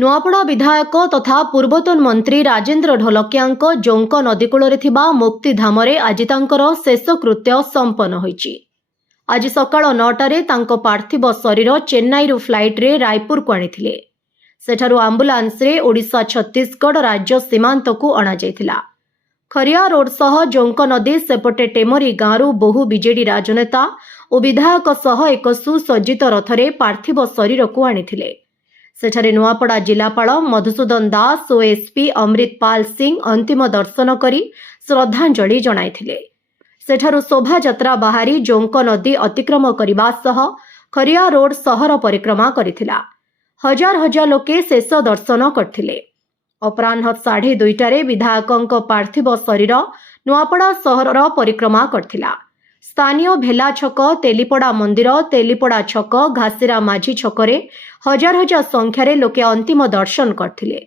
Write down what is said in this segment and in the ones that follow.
नुआपड़ा विधायक तथा पूर्वतन मंत्री राजेन्द्र ढोलकिया जोंक नदीकूल मुक्तिधाम आज तांकर शेषकृत्य संपन्न होईची। आज सकाळ 9टारे तांको पार्थिव शरीर चेन्नईरू फ्लाइट्रे रायपुर को आनिथिले। सेठारू आम्बुलांसरे ओडिशा छत्तीसगढ़ राज्य सीमांत को अणा जायथिला। खरिया रोड सह जोंक नदी सेपटे टेमरी गांरू बहु बीजेडी राजनेता और विधायक सह एक सुसज्जित रथरे पार्थिव शरीर को आनिथिले। सेठारे नुआपड़ा जिलापाल मधुसूदन दास और एसपी अमृतपाल सिंह अंतिम दर्शन करी श्रद्धांजलि जणाइथिले। सेठारू शोभायात्रा बाहरी जोंक नदी अतिक्रम करने सह खरिया रोड सहर परिक्रमा करिथिला। हजार हजार लोके शेष दर्शन करथिले। अपराह्न 2:30 विधायक पार्थिव शरीर नुआपड़ा सहर परिक्रमा करथिला। स्थानीय भेला छक, तेलीपड़ा मंदिर, तेलीपड़ा छक, घासीरा माझी छकरे हजार हजार संख्यारे लोके अंतिम दर्शन करथिले।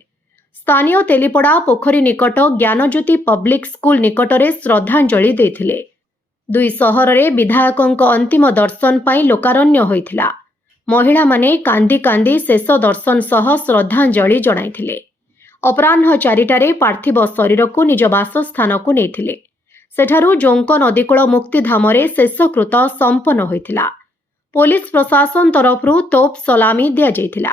स्थानीय तेलीपड़ा पोखरी निकट ज्ञानज्योति पब्लिक स्कूल निकटरे श्रद्धांजलि देथिले। दुई सहररे विधायक अंतिम दर्शन पाई लोकारण्य होइथिला। महिला माने कांदी कांदी शेष दर्शन सह श्रद्धांजलि जणाइथिले। अपराह्न 4टारे पार्थिव शरीर को निज बासस्थान को नेथिले। सेठारू जोंक नदीकूल मुक्तिधामरे शेषकृत संपन्न होइथिला। पुलिस प्रशासन तरफरू तोप सलामी दिया जाइथिला।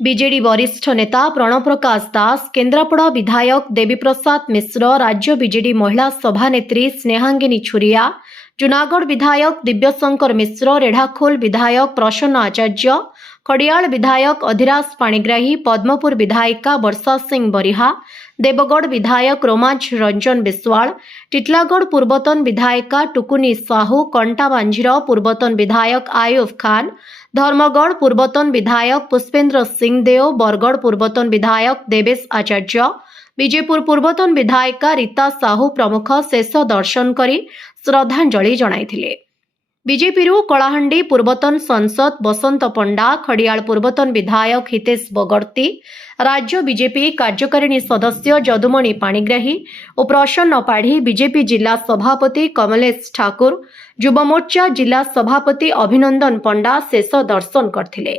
बीजेडी वरिष्ठ नेता प्रणव प्रकाश दास, केन्द्रापड़ा विधायक देवीप्रसाद मिश्र, राज्य बीजेडी महिला सभानेत्री स्नेहांगिनी छुरिया, जूनागढ़ विधायक दिव्यशंकर मिश्र, रेढ़ाखोल विधायक प्रसन्न आचार्य, खड़ियाल विधायक अधिराज पाणिग्राही, पद्मपुर विधायिका वर्षा सिंह बरिहा, देवगढ़ विधायक रोमांच रंजन बिस्वाल, टिटलागढ़ पूर्वतन विधायिका टुकुनी साहू, कंटाबांझीर पूर्वतन विधायक आयुब खान, धर्मगढ़ पूर्वतन विधायक पुष्पेन्द्र सिंह देव, बरगढ़ पूर्वतन विधायक देवेश आचार्य, विजयपुर पूर्वतन विधायिका रीता साहू प्रमुख शेष दर्शन करी श्रद्धांजलि जणाइथिले। बीजेपीरू कलाहांडी पूर्वतन सांसद बसंत पंडा, खड़ियाल पूर्वतन विधायक हितेश बगर्ती, राज्य बीजेपी कार्यकारिणी सदस्य जदुमणि पाणिग्राही और प्रसन्न पाढ़ी, बीजेपी जिला सभापति कमलेश ठाकुर, युवमोर्चा जिला सभापति अभिनंदन पंडा शेष दर्शन करथिले।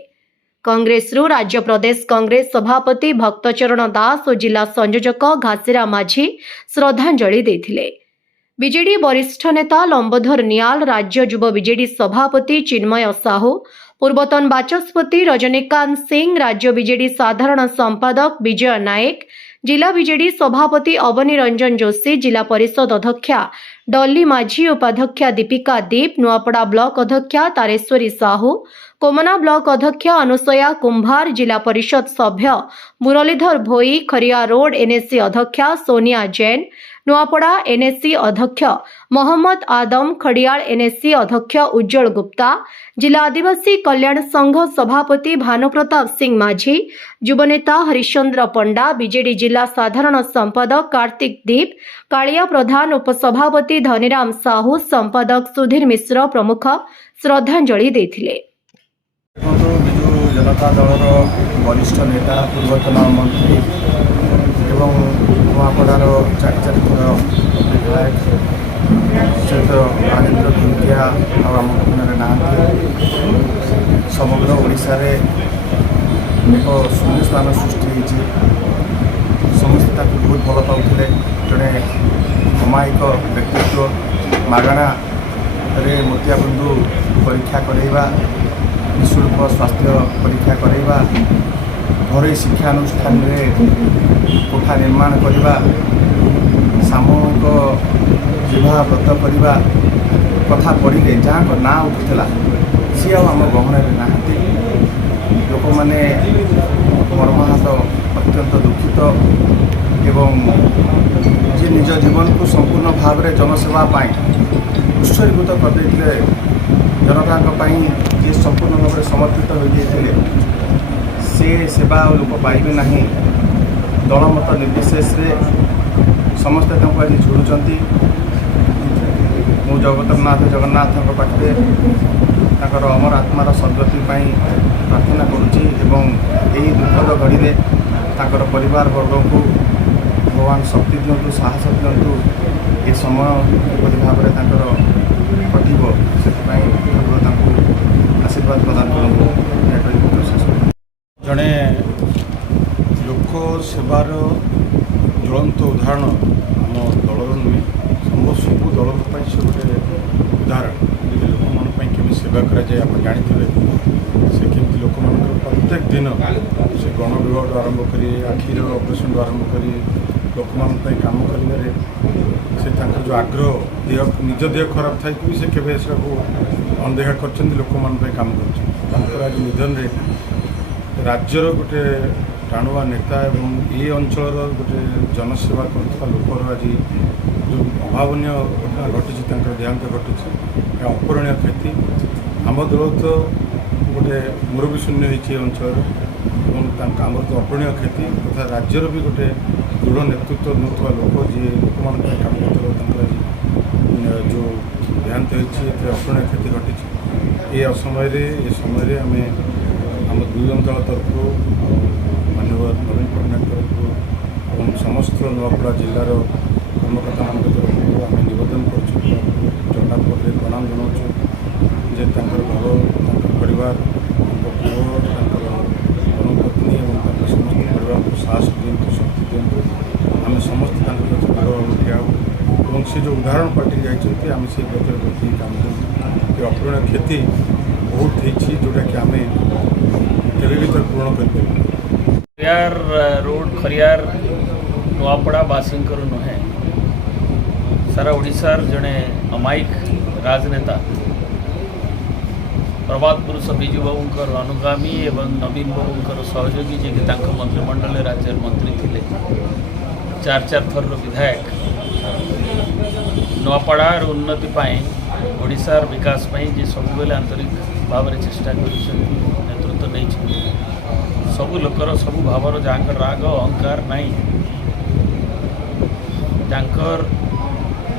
कांग्रेसरू राज्य प्रदेश कांग्रेस सभापति भक्तचरण दास और जिला संयोजक घासीरा माझी श्रद्धांजलि देथिले। बीजेडी वरिष्ठ नेता लंबोधर नियाल, राज्य युव बीजेडी सभापति चिन्मय साहू, पूर्वतन बाचस्पति रजनीकांत सिंह, राज्य बीजेडी साधारण संपादक विजय नायक, जिला बीजेडी सभापति अवनी रंजन जोशी, जिला परिषद अध्यक्षा डॉली माझी, उपाध्यक्षा दीपिका दीप, नुआपड़ा ब्लॉक अध्यक्षा तारेश्वरी साहू, कोमना ब्लॉक अध्यक्षा अनुसया कुंभार, जिला परिषद सभ्य मुरलीधर भोई, खरिया रोड एनएससी अध्यक्षा सोनिया जैन, नुआपड़ा एनएससी अध्यक्ष मोहम्मद आदम, खड़ियाल एनएससी अध्यक्ष उज्जवल गुप्ता, जिला आदिवासी कल्याण संघ सभापति भानुप्रताप सिंह माझी, युवनेता हरिश्चंद्र पंडा, बीजेडी जिला साधारण संपादक कार्तिक दीप, कालिया प्रधान, उपसभापति धनीराम साहू, संपादक सुधीर मिश्र प्रमुख श्रद्धांजलि देथिले। बिजु जनता दलर वरिष्ठ नेता पूर्वतन मंत्री एवं नुआपड़ार चारिथर विधायक सहित राजेन्द्र ढोलकिया आम ना समग्र ओडिशा रे एक शून्य स्थान सृष्टि होती। समस्ते बहुत भल पाते। जड़े अमायिक व्यक्तित्व मागणा मोतियाबिंदु परीक्षा करवा, निःशुल्क स्वास्थ्य परीक्षा करवा, घरोई शिक्षानुष्ठान कोठा निर्माण करवा, सामूहिक विवाह व्रत करवा कथा पढ़े जहाँ ना उठूला सी आम गहन नहांती। लोक मैंने मर्माहत अत्यंत दुखित एवं जी निज जीवन को संपूर्ण भाव में जनसेवा उत्सर्गीत करदे जनता जी संपूर्ण भाव में समर्पित होते से सेवा लोक पाइबे ना। दलमत निर्विशेष समस्ते आज झुड़ुंट। मु जगतरनाथ जगन्नाथ पाखे अमर आत्मार सद्गति प्रार्थना करुँची एवं यही दुखद घड़ी में परिवार वर्ग को भगवान शक्ति दिंतु, साहस दिंतु। ये समय किपरि भाव में कटिब से आशीर्वाद प्रदान करूँ। जड़े लोक सेवार ज्वलंत उदाहरण आम दलर नुहे सब दल से गोटे उदाहरण लोक मानी केमी सेवा कराए आप जानते से केमी लोक प्रत्येक दिन से गण विभाग आरंभ कर आखिर ऑपरेशन आरंभ कर लोक कम कर जो आग्रह देह निज देह खराब थी भी से केवे अनदेखा कर लोक कम कर आज निधन रे राज्यर गोटे टाणुआ नेता एवं ये अंचल गोटे जनसेवा कर लोकर आज जो अभावन घटना घटी देहांत घटी अपरणीय क्षति आम दल तो गोटे मुरबी शून्य होती अंचल आमर तो अपरणीय क्षति तथा राज्यर भी गोटे दृढ़ नेतृत्व नौता लोक जी लोक कम करते जो देहांत होती अपरणीय क्षति घटी ये समय आम आम दुई अंचल तरफ मानव नवीन पट्टनायक तरफ और समस्त नुआपड़ा जिलार कर्मकर्ता मान तरफ आम नवेदन कर जगन्नाथ पटे प्रणाम जनाऊँ जे घर परिवार पुओ धर्मपत्नी और समस्त परिवार को साहस दिंतु शक्ति दिंतु आम समस्त ठिया और से जो उदाहरण पार्टी जाइए आम से प्रति काम करूँ अपरणीय क्षति बहुत होती जोटा कि आम केवे भी पूर्ण कर खरियार रोड खरियार नुआपड़ा बासींकर नुहे सारा ओडिशार जड़े अमायिक राजनेता प्रभात पुरुष विजु बाबूंकर अनुगामी एवं नवीन बाबूंकर सहयोगी जे कि मंत्रिमंडल राज्य मंत्री थे 4 थर विधायक नुआपड़ार उन्नति ओडिशार विकास जे सब बेले आंतरिक भाव में चेष्टा कर नेतृत्व नहीं सबू लोकर सबू भावर जहाँ राग अहंकार नहीं जहाँ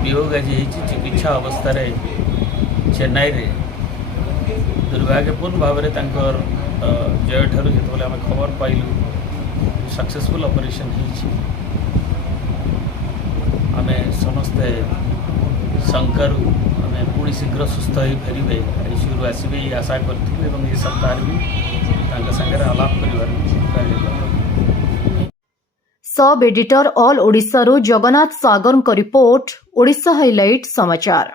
वियोग आज चिकित्सा अवस्था चेन्नई रे दुर्भाग्यपूर्ण भाव में जय ठार जो आम खबर पाइलु सक्सेसफुल ऑपरेशन आम समस्ते शंकर आम पुणी शीघ्र सुस्थ हो फेरे आईसीयू आसवे ये आशा करूँ ये सप्ताह भी सागर आलाप कर सब एडिटर ऑल ओडिशा रु जगन्नाथ सागर को रिपोर्ट ओडिशा हाइलाइट समाचार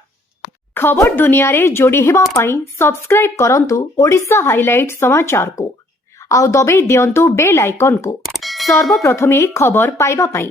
खबर दुनिया रे जोड़ी हेबा पाई सब्सक्राइब करंतु ओडिशा हाइलाइट समाचार को आउ दबे दियंतु बेल आइकन को सर्वप्रथमे खबर पाइबा पाई।